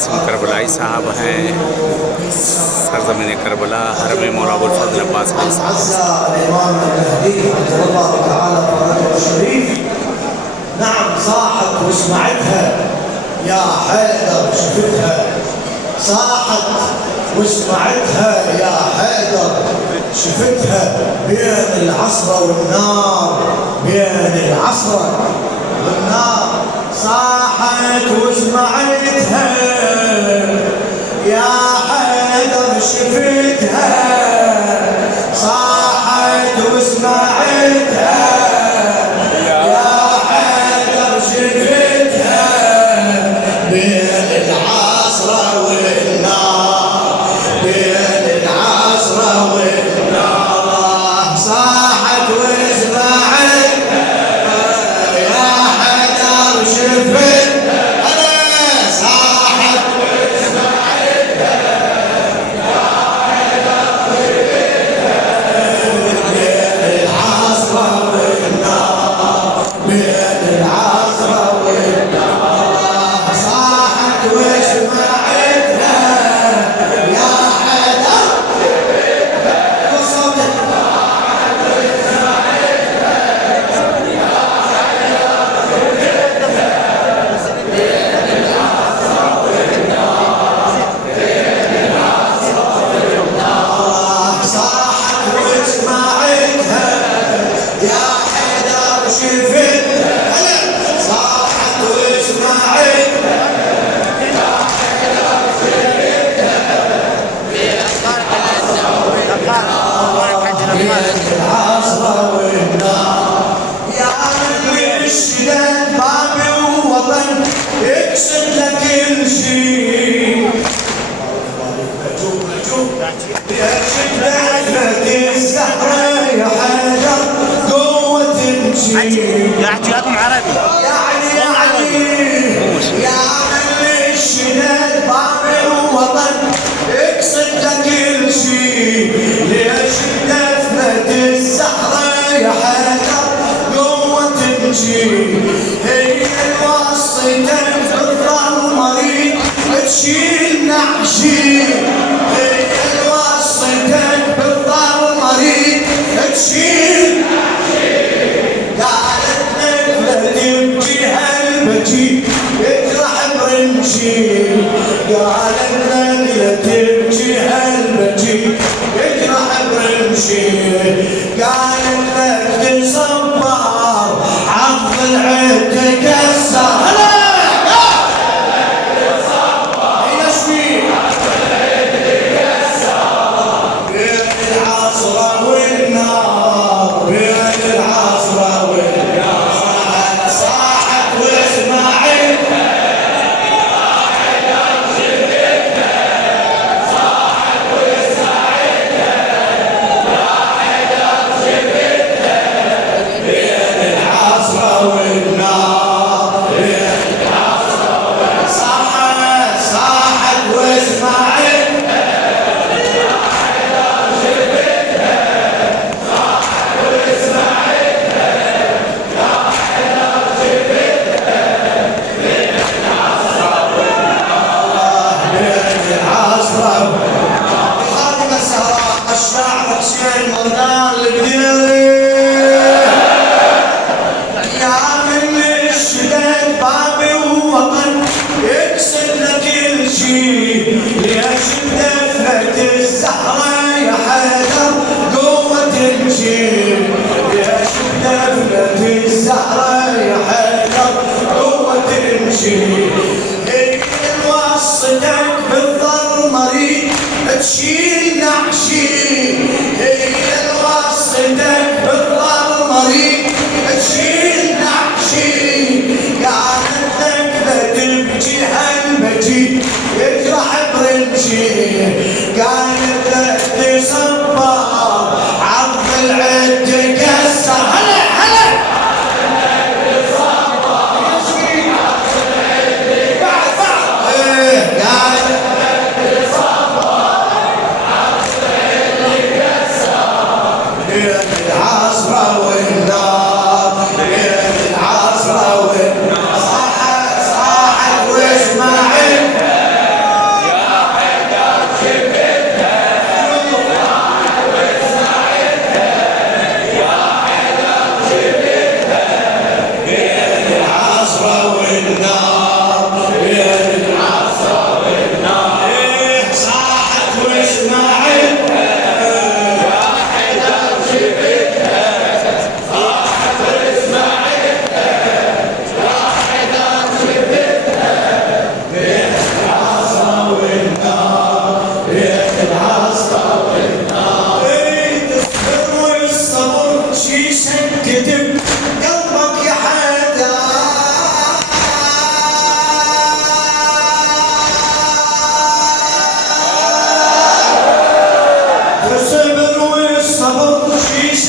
कासिम करबलाई साहब हैं, सरजमीन करबला, हरम मौला अबुल फजल अब्बास अली साहब। نعم صاحت وسمعتها يا حيدر شفتها، صاحت وسمعتها يا حيدر شفتها، بين العصرة والنار، بين العصرة والنار، صاحت وسمعتها يا حيدر شفتها، صاحت وسمعتها يا حيدر شفتها، بين العصرة والنار، بين العصرة والنار، صاحت وسمعتها يا حيدر شفتها، صاحت وسمعتها يا حيدر شفتها، بين العصرة والنار، بين العصرة والنار، صاحت وسمعتها يا حيدر وصوتك صاحت وسمعتها يا حيدر شفتها، صاحت وسمعتها العصرة والنار، يا من الشداد بابي ووطن يقصد لك كل شيء، يا شداد الزهرة يا حيدر قوة تمشي، يعطيكم عربي يا من الشداد بابي ووطن يقصد لك كل شيء، ليش دفنة الزهرة يا حيدر قوة تمشي، هي الوصيتك بالظل مريض تشيل نعشي، هي الوصيتك بالظل مريض تشيل نعشي، قالت لك لا تبكي هالبكي يجرح برمشي، قالت لك لا تبكي هالبكي يجرح برمشي، قالت لك تصبر عض العد تكسر، بين العصرة والنار، بين العصرة والنار، صاحت وسمعتها بين العصرة والنار، بين العصرة والنار، صاحت وسمعتها بين العصرة خادم الزهراء الشاعر حسين مرضان القديري، يا من الشداد بابي ووطن يقصد لك كل شيء، ليش دفنة الزهرة يا حيدر قوة تمشي، ليش دفنة الزهرة يا حيدر قوة تمشي، هي وصتك بالظل مريض تشيل نعشي، هي وصتك بالظل مريض تشيل نعشي، قالت لك لا تبكي هالبكي يجرح برمشي، قالت لك تصبر عض العد تكسر، هلا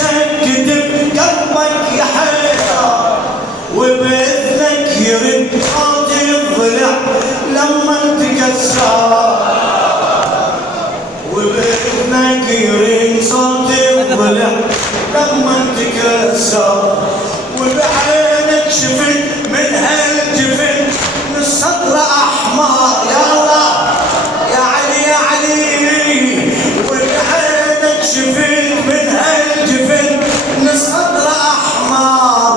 يسكت بقلبك يا حيدر، وبإذنك يرد صوت الضلع لما تكسر، وبإذنك يرد صوت الضلع لما تكسر، وبعينك شفت من هالجفن من الصدر أحمر يا الله يا علي يا علي، وبعينك شفت من هالجفن من الصدر أحمر،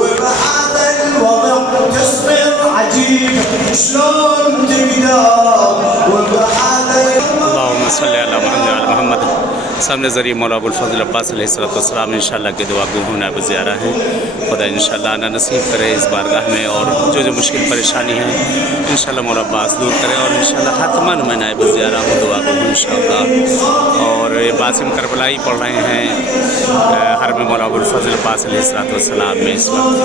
وبهذا الوضع تصبر عجيب شلون تقدر، وبهذا اللهم صل على محمد وعلى محمد। सामने ज़रिए मौला अबुल फ़ज़ल अब्बास अलैहिस्सलाम इंशाअल्लाह के दुआ गो होना बज़ियारा है। खुदा इंशाअल्लाह आना नसीब करे इस बारगाह में, और जो मुश्किल परेशानी है इंशाअल्लाह मौला अब्बास दूर करे, और इंशाअल्लाह हतमन मैं नाए बज़ियारा हूँ दुआ गो इंशाअल्लाह। और बासिम करबलाई पढ़ रहे हैं हरम मौला अबुल फ़ज़ल अब्बास अलैहिस्सलाम में इस वक्त।